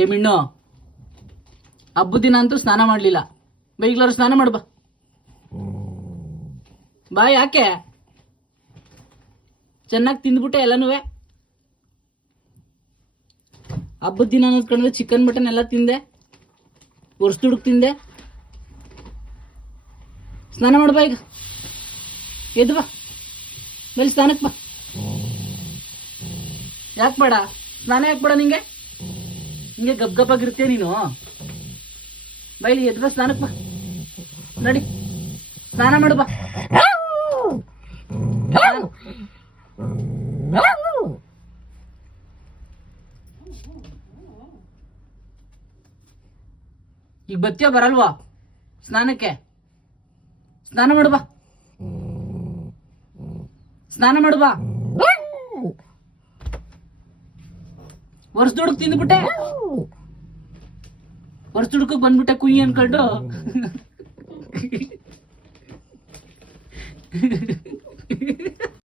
ಏ ಮಿಣ್ಣು, ಹಬ್ಬದ ದಿನ ಅಂತೂ ಸ್ನಾನ ಮಾಡ್ಲಿಲ್ಲ. ಬೈಗ್ಲಾರು ಸ್ನಾನ ಮಾಡು ಬಾ. ಬಾ. ಯಾಕೆ? ಚೆನ್ನಾಗಿ ತಿಂದ್ಬಿಟ್ಟೆ ಎಲ್ಲನೂ. ಹಬ್ಬದ ದಿನ ಅನ್ನೋದ್ಕೊಂಡ್ರೆ ಚಿಕನ್ ಮಟನ್ ಎಲ್ಲ ತಿಂದೆ, ವರ್ಷ ದುಡುಕ್ ತಿಂದೆ. ಸ್ನಾನ ಮಾಡು ಬಾ. ಈಗ ಎದ್ದು ಬಾ, ಮೇಲೆ ಸ್ನಾನಕ್ಕೆ ಬಾ. ಯಾಕೆ ಬೇಡ ಸ್ನಾನ? ಯಾಕೆ ಬೇಡ ನಿಂಗೆ? ಹಿಂಗೆ ಗಪ್ ಗಪ್ಪಾಗಿರ್ತೀಯ ನೀನು. ಬೈಲಿ ಎದ್ದು ಬಾ, ಸ್ನಾನಕ್ಕೆ ಬಾ. ನಡಿ ಸ್ನಾನ ಮಾಡು ಬಾ. ಈಗ ಬತ್ತಿಯ ಬರಲ್ವಾ ಸ್ನಾನಕ್ಕೆ? ಸ್ನಾನ ಮಾಡು ಬಾ. ಸ್ನಾನ ಮಾಡು ಬಾ. ವರ್ಷ ದುಡುಕ್ ತಿಂದ್ಬಿಟ್ಟೆ, ವರ್ಷ ದುಡುಕಕ್ ಬಂದ್ಬಿಟ್ಟೆ ಕುಯ್ಯಿ ಅನ್ಕೊಂಡು.